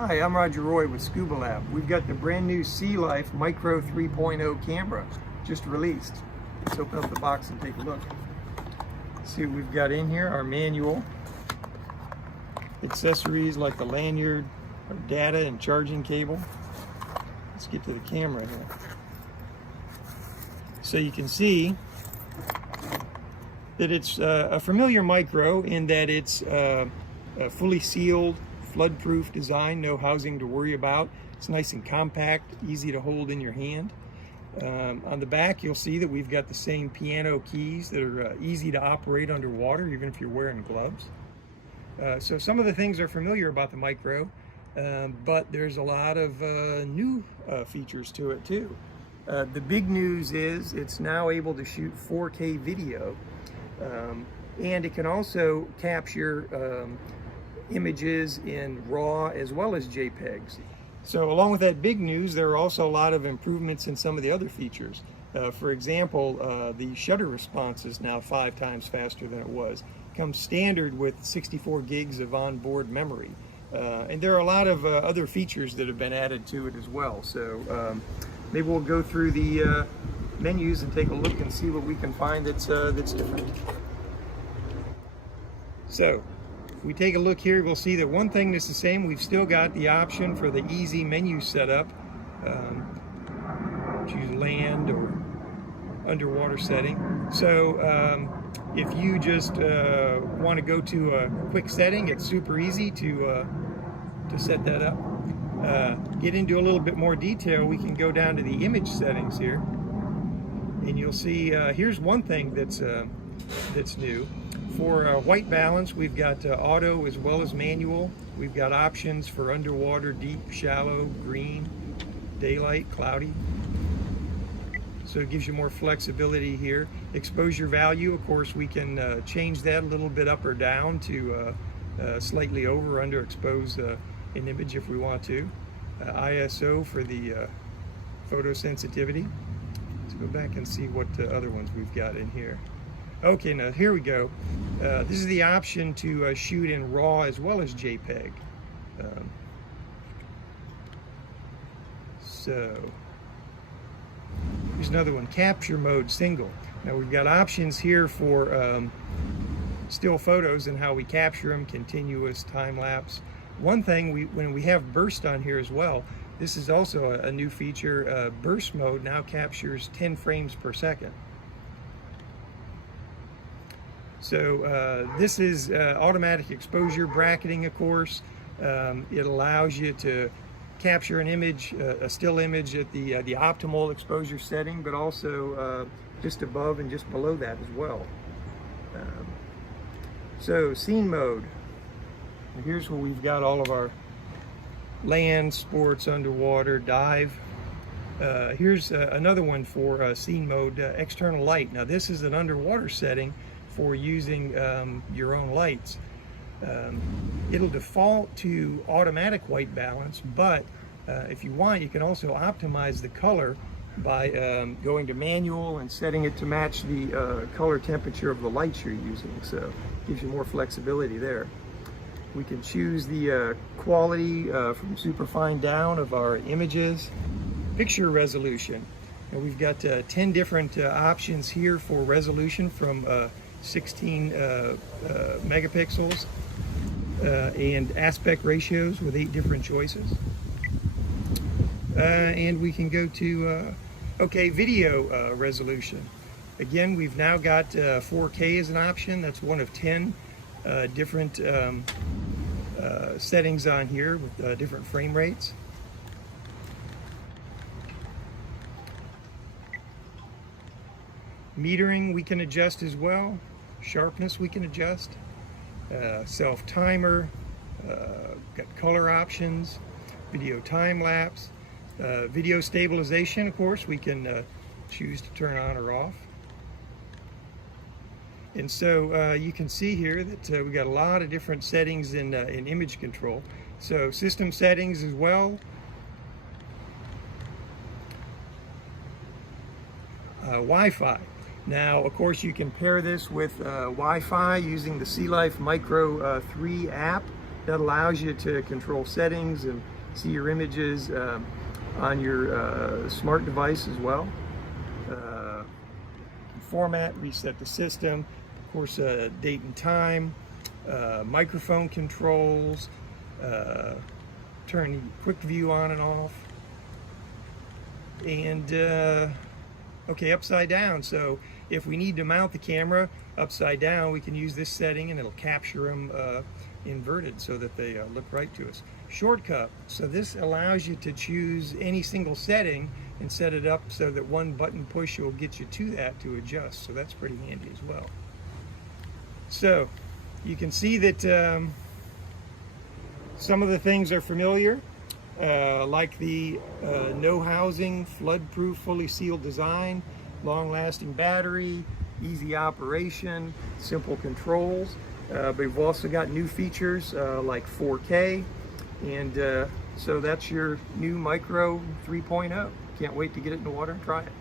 Hi, I'm Roger Roy with ScubaLab. We've got the brand new SeaLife Micro 3.0 camera just released. Let's open up the box and take a look. See what we've got in here, our manual, accessories like the lanyard, our data and charging cable. Let's get to the camera here. So you can see that it's a familiar micro in that it's a fully sealed, flood-proof design, no housing to worry about. It's nice and compact, easy to hold in your hand. On the back, you'll see that we've got the same piano keys that are easy to operate underwater, even if you're wearing gloves. So some of the things are familiar about the micro, but there's a lot of new features to it too. The big news is it's now able to shoot 4K video, and it can also capture images in RAW as well as JPEGs. So along with that big news, there are also a lot of improvements in some of the other features. For example, the shutter response is now 5 times faster than it was. It comes standard with 64 gigs of onboard memory. And there are a lot of other features that have been added to it as well. So maybe we'll go through the menus and take a look and see what we can find that's different. So if we take a look here, we'll see that one thing that's the same. We've still got the option for the easy menu setup. Choose land or underwater setting. So if you just want to go to a quick setting, it's super easy to set that up. Get into a little bit more detail, we can go down to the image settings here, and you'll see here's one thing that's new. For white balance, we've got auto as well as manual. We've got options for underwater, deep, shallow, green, daylight, cloudy. So it gives you more flexibility here. Exposure value, of course, we can change that a little bit up or down to slightly over or underexpose an image if we want to. ISO for the photosensitivity. Let's go back and see what other ones we've got in here. Okay, now here we go. This is the option to shoot in RAW as well as JPEG. So here's another one, capture mode single. Now we've got options here for still photos and how we capture them, continuous, time-lapse. One thing, when we have burst on here as well, this is also a new feature. Burst mode now captures 10 frames per second. So this is automatic exposure bracketing, of course. It allows you to capture an image, a still image at the optimal exposure setting, but also just above and just below that as well. So scene mode. And here's where we've got all of our land, sports, underwater, dive. Here's another one for scene mode, external light. Now this is an underwater setting for using your own lights. It'll default to automatic white balance, but if you want, you can also optimize the color by going to manual and setting it to match the color temperature of the lights you're using. So it gives you more flexibility there. We can choose the quality from superfine down of our images. Picture resolution. And we've got 10 different options here for resolution from 16 megapixels and aspect ratios with 8 different choices. And we can go to video resolution. Again, we've now got 4K as an option. That's one of 10 different settings on here with different frame rates. Metering we can adjust as well. Sharpness we can adjust. Self timer. Got color options. Video time lapse. Video stabilization, of course, we can choose to turn on or off. And so you can see here that we got a lot of different settings in image control. So system settings as well. Wi-Fi. Now, of course, you can pair this with Wi-Fi using the SeaLife Micro 3 app. That allows you to control settings and see your images on your smart device as well. Format, reset the system, of course, date and time, microphone controls, turn the quick view on and off, and okay, upside down. So if we need to mount the camera upside down, we can use this setting and it'll capture them inverted so that they look right to us. Shortcut, so this allows you to choose any single setting and set it up so that one button push will get you to that to adjust. So that's pretty handy as well. So you can see that some of the things are familiar, like the no housing, flood-proof, fully sealed design, long-lasting battery, easy operation, simple controls. But we've also got new features like 4K, and so that's your new Micro 3.0. Can't wait to get it in the water and try it.